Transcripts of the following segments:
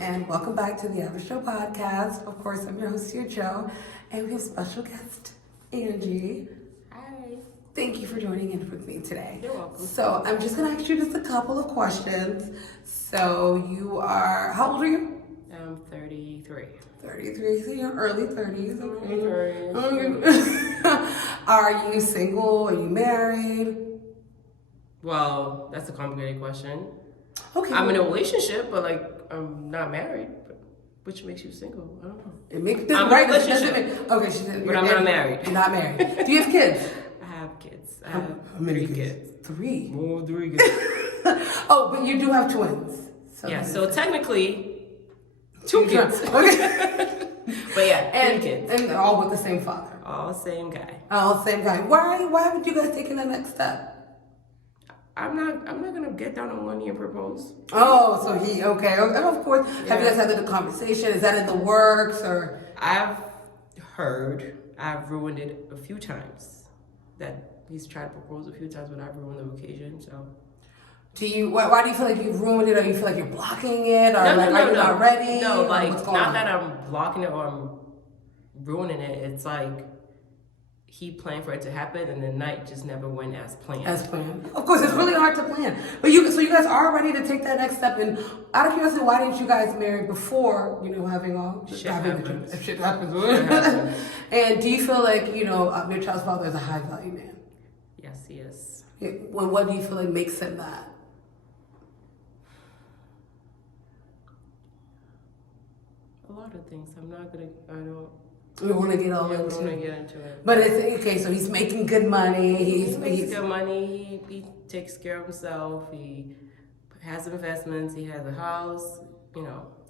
and welcome back to the Ever Show podcast. Of course, I'm your host here, Joe, and we have special guest, Angie. Hi. Thank you for joining in with me today. You're welcome. So I'm just gonna ask you just a couple of questions. So you are, how old are you? I'm 33. 33, so you're early 30s, okay. Okay. Are you single? Are you married? Well, that's a complicated question. Okay. I'm in a relationship, but I'm not married. Which makes you single? I don't know. It makes I'm right, in a relationship. Okay, she said, But I'm not married. You're not married. Do you have kids? I have kids. I How have many three kids. Three? Oh, 3 kids. Oh, but you do have twins. Yeah, so technically, 2 kids. Okay. But yeah, 3 kids. And all with the same father. All same guy. All same guy. Why haven't you guys taken the next step? I'm not gonna get down on one knee and propose. Oh, so okay. And of course, Yeah. have you guys had the conversation? Is that in the works or? I've ruined it a few times. That he's tried to propose a few times, but I've ruined the occasion. So, Why do you feel like you've ruined it, or you feel like you're blocking it, or are you not ready? No, What's going not on? that I'm blocking it or I'm ruining it. It's like he planned for it to happen, and the night just never went as planned. As planned. Of course, it's really hard to plan. But you guys are ready to take that next step. And out of curiosity, why didn't you guys marry before, having all... Shit happens. Shit happens. Shit happens. And do you feel like, your child's father is a high value man? Yes, he is. What do you feel like makes him that? A lot of things. We don't want to get all I don't into want to it. get into it. But it's okay, so he's making good money. He makes good money. He takes care of himself. He has investments. He has a house.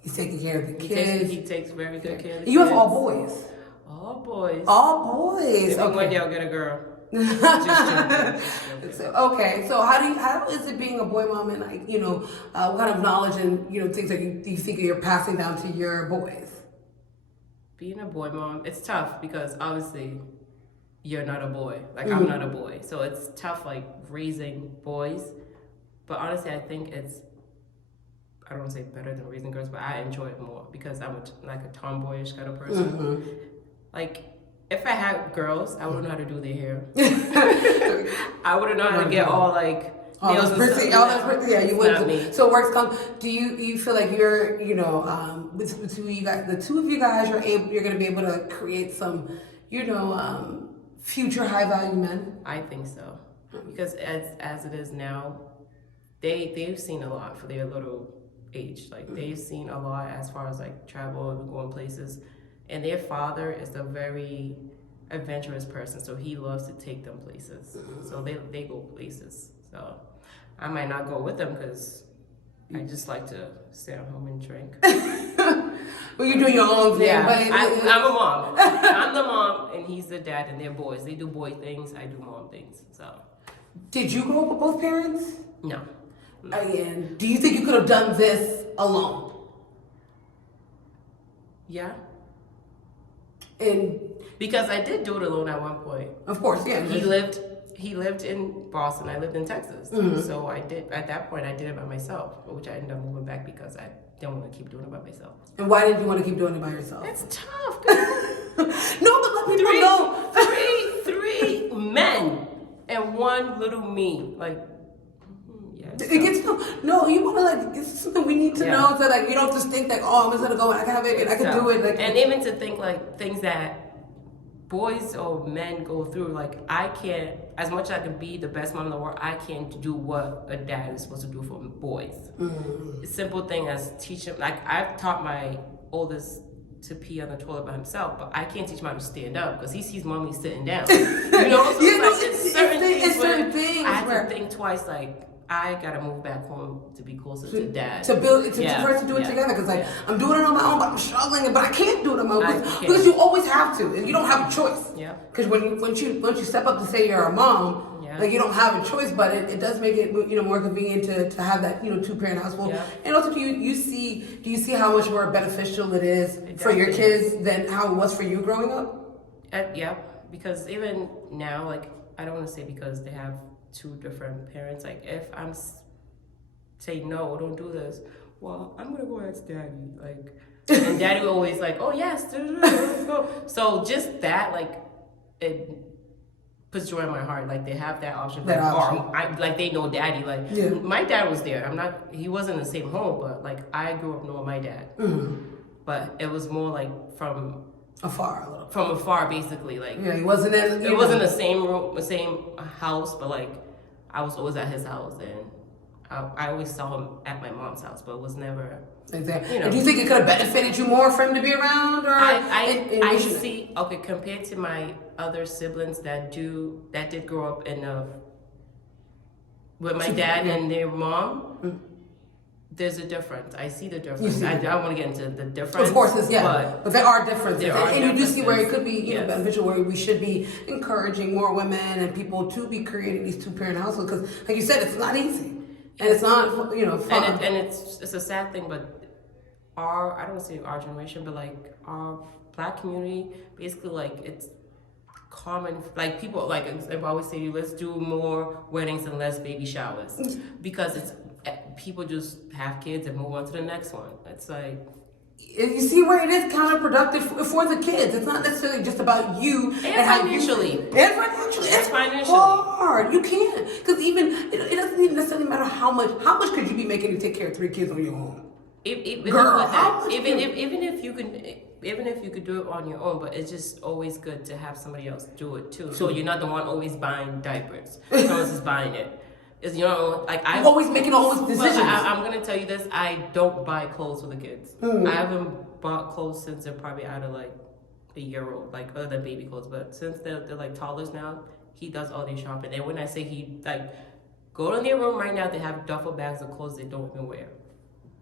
He's taking care of the kids. He takes very good care of the You kids. have all boys. All boys. All boys. Maybe Okay. one day I'll get a girl. Just joking. Okay, so how is it being a boy mom, and what kind of knowledge and things that you think you're passing down to your boys? Being a boy mom, it's tough because obviously you're not a boy. Mm-hmm. I'm not a boy, so it's tough raising boys. But honestly, I think I don't want to say better than raising girls, but I enjoy it more because I'm a tomboyish kind of person. Mm-hmm. If I had girls, I wouldn't know how to do their hair. I wouldn't know how to get all nails and stuff. Yeah, you It's not would. me. So works come. Do you feel like you're with the two of you guys, you're going to be able to create some future high value men? I think so because as it is now, they've seen a lot for their little age. They've seen a lot as far as travel and going places. And their father is a very adventurous person, so he loves to take them places. So they go places. So I might not go with them because I just like to stay at home and drink. Well, you're doing your own thing. Yeah, but I'm a mom. I'm the mom, and he's the dad, and they're boys. They do boy things. I do mom things. So. Did you grow up with both parents? No. And do you think you could have done this alone? Yeah. And because I did do it alone at one point. of course, yeah. He lived in Boston. I lived in Texas. So at that point I did it by myself, which I ended up moving back because I didn't want to keep doing it by myself. And why did you want to keep doing it by yourself? It's tough, girl. No, but let people know. three men and one little me. It gets no. You want to it's something we need to know, so you don't just think I'm just gonna go and I can have it and I can do it. And even to think things that boys or men go through, I can't, as much as I can be the best mom in the world, I can't do what a dad is supposed to do for boys. A simple thing as teach him, I've taught my oldest to pee on the toilet by himself, but I can't teach him how to stand up because he sees mommy sitting down. So it's certain things I have to think twice, I gotta move back home to be closer to dad. To do it together, because I'm doing it on my own, but I'm struggling, but I can't do it on my own because you always have to, and you don't have a choice. Yeah. Because once you step up to say you're a mom, you don't have a choice, but it does make it more convenient to have that 2-parent household. Yeah. And also, do you see how much more beneficial it is for your kids than how it was for you growing up? Yeah, because even now, I don't want to say because they have 2 different parents. If I'm say no, don't do this, well, I'm gonna go ask daddy. Like, and daddy would always like, oh yes, let's go. So just that, like, it puts joy in my heart. Like they have that option. That option. Or like they know daddy. Like my dad was there. He wasn't in the same home, but like I grew up knowing my dad. But it was more like from afar, a little. From afar, basically. Like he wasn't in. It wasn't the same room, the same house, but like I was always at his house, and I always saw him at my mom's house, but it was never. Exactly. Do you think it could have benefited you more for him to be around, or I see? Okay, compared to my other siblings that did grow up with my dad and their mom. There's a difference. I see the difference. I don't want to get into the difference. Of course, but there are differences. And you do see where it could be beneficial, where we should be encouraging more women and people to be creating these two-parent households. Because, like you said, it's not easy. And it's not, fun. And it's a sad thing, but I don't want to say our generation, but like our Black community, basically like it's common, like people, like I always say, let's do more weddings and less baby showers. Because it's people just have kids and move on to the next one. It's like you see where it is counterproductive for the kids. It's not necessarily just about you and financially. It's hard. You can't, because even it doesn't even necessarily matter how much could you be making to take care of 3 kids on your own. Even if you could do it on your own, but it's just always good to have somebody else do it too. So you're not the one always buying diapers. Someone else is buying it. Is like I'm always making all those decisions. I'm gonna tell you this: I don't buy clothes for the kids. I haven't bought clothes since they're probably out of like a year old, like other than baby clothes. But since they're like toddlers now, he does all their shopping. And when I say he like go to their room right now, they have duffel bags of clothes they don't even wear.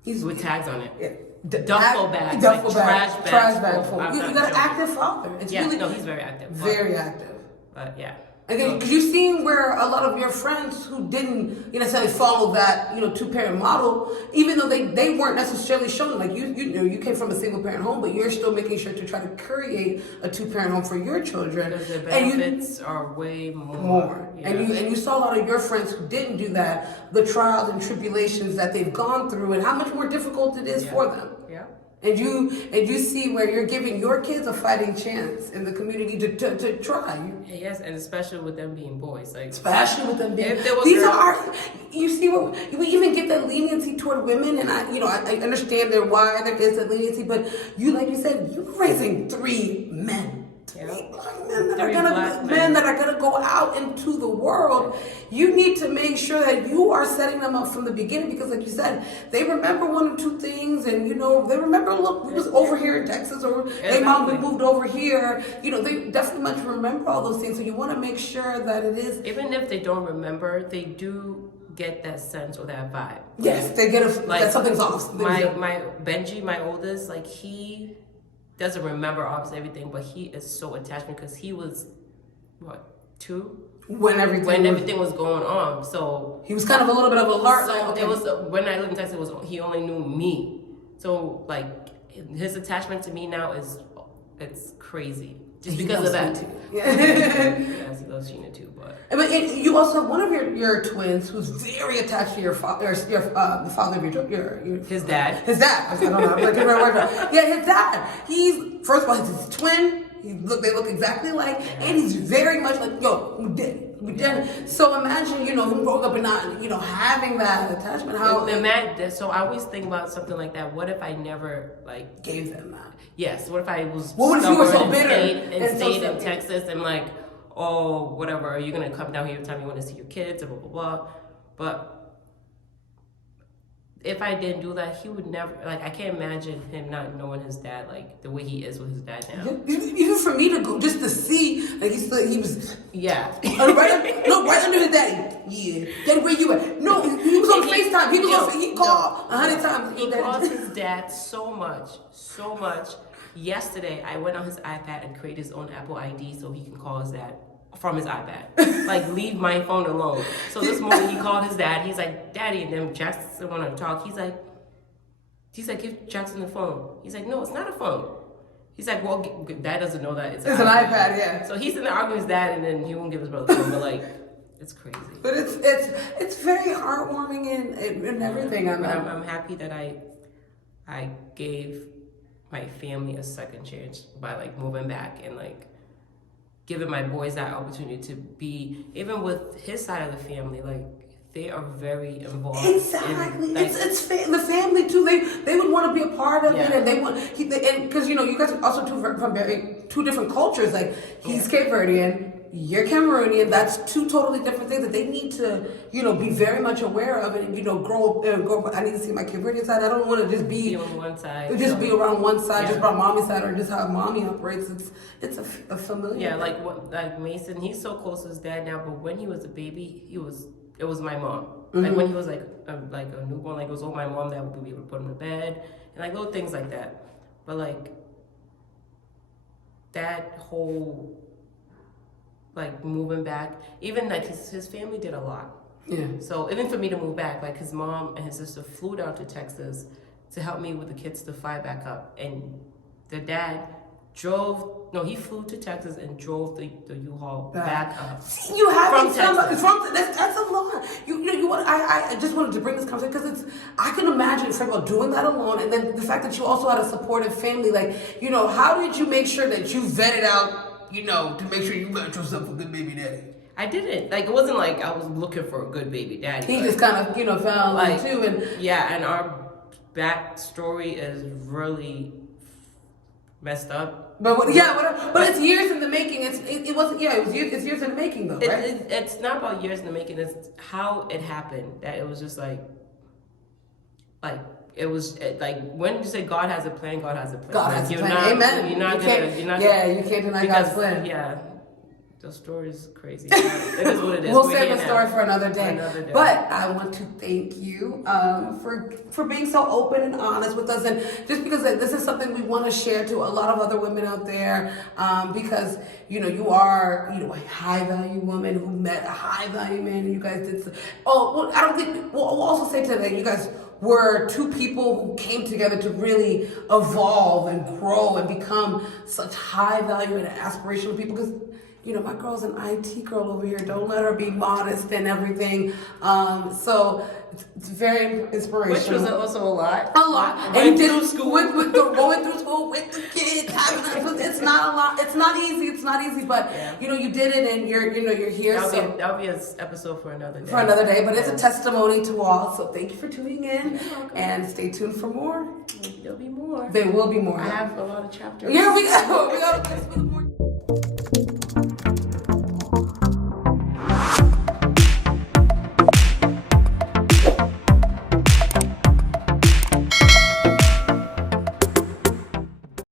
He's with tags on it. Yeah. Duffel bags, trash bags. You got an active father. He's very active. Very active. But yeah. Again, because you've seen where a lot of your friends who didn't necessarily follow that two-parent model, even though they weren't necessarily shown, like you came from a single-parent home, but you're still making sure to try to create a two-parent home for your children. Because the benefits are way more. Yeah. And you saw a lot of your friends who didn't do that, the trials and tribulations that they've gone through, and how much more difficult it is for them. Yeah. And you see where you're giving your kids a fighting chance in the community to try. Yes, and especially with them being boys. Like especially with them being you see what we even get that leniency toward women, and I understand why there is that leniency, but like you said, you're raising 3 men. Men that are gonna go out into the world. You need to make sure that you are setting them up from the beginning, because like you said, they remember 1 or 2 things, and they remember, look, we was over here in Texas, or hey mom, we moved over here. They definitely much remember all those things. So you want to make sure that it is, even if they don't remember, they do get that sense or that vibe. Yes, they get that something's off. My Benji, my oldest, like he doesn't remember obviously everything, but he is so attached because he was 2 when everything was going on. So he was kind of a little bit of alert. So it was when I lived in Texas. He only knew me. So like his attachment to me now it's crazy. Just because of that. Yes, he loves Sheena too. But you also have one of your twins who's very attached to the father of his dad. His dad. I don't know. I'm like, his dad. He's, first of all, he's his twin. They look exactly alike, and he's very much like, we did. So imagine, him growing up and not, having that attachment. So I always think about something like that. What if I never gave them that? Yes. What if I was? What if you were so bitter and stayed in Texas and whatever, are you gonna come down here every time you want to see your kids, and blah blah blah. But if I didn't do that, he would never, I can't imagine him not knowing his dad, the way he is with his dad now. Even for me to go, just to see, he was... Yeah. right under his daddy. Yeah. Daddy, where you at? No, he was on FaceTime. He called 100 times. He calls his dad so much. Yesterday, I went on his iPad and created his own Apple ID so he can call his dad from his iPad. Leave my phone alone. So this morning he called his dad. He's like, Daddy, and then Jackson wanted to talk. He's like, give Jackson the phone. He's like, no, it's not a phone. He's like, well, Dad doesn't know that it's an iPad, yeah. So he's in there arguing with his dad, and then he won't give his brother the phone. But It's crazy. But it's very heartwarming and everything. I'm happy that I gave my family a second chance by like moving back and like giving my boys that opportunity to be, even with his side of the family, like they are very involved. Exactly. It's the family too. They would want to be a part of it, and they want because you guys are also from two different cultures. Like he's Cape Verdean, you're Cameroonian. That's two totally different things that they need to be very much aware of and grow up. I need to see my Cape Verdean side. I don't want to just be on one side, be around one side, just around mommy's side, or just how mommy operates. It's a familiar. Yeah, like Mason, he's so close to his dad now, but when he was a baby, it was my mom. Mm-hmm. Like when he was like a newborn, like it was all my mom that would be able to put him to bed and like little things like that. But like that whole like moving back, even like his family did a lot. Yeah. So even for me to move back, like his mom and his sister flew down to Texas to help me with the kids to fly back up, and the dad he flew to Texas and drove the U-Haul back up. See, you have from Texas. That's a lot. I just wanted to bring this conversation because I can imagine, first of all, doing that alone, and then the fact that you also had a supportive family. Like, how did you make sure that you vetted out, to make sure you got yourself a good baby daddy? I didn't. Like, it wasn't like I was looking for a good baby daddy. He just kind of, found like too, and and our backstory is really messed up. But it's years in the making. It wasn't. Yeah, it's years in the making though, right? It's not about years in the making. It's how it happened. That it was just like it was like when you say God has a plan, God has a plan. God has a plan. Amen. You can't deny God's plan. Yeah. The story is crazy. It is what it is. We'll save the story for another day. But I want to thank you for being so open and honest with us, and just because this is something we want to share to a lot of other women out there, because you are a high value woman who met a high value man, and you guys did. I don't think we'll also say today you guys were two people who came together to really evolve and grow and become such high value and aspirational people. Because my girl's an IT girl over here. Don't let her be modest and everything. So it's very inspirational. Which was also a lot. A lot. And through school. Going through school with the kids. It's not a lot. It's not easy. But you did it, and you're here. That'll be an episode for another day. But it's a testimony to all. So thank you for tuning in, and stay tuned for more. There'll be more. There will be more. I have a lot of chapters. Yeah, we got.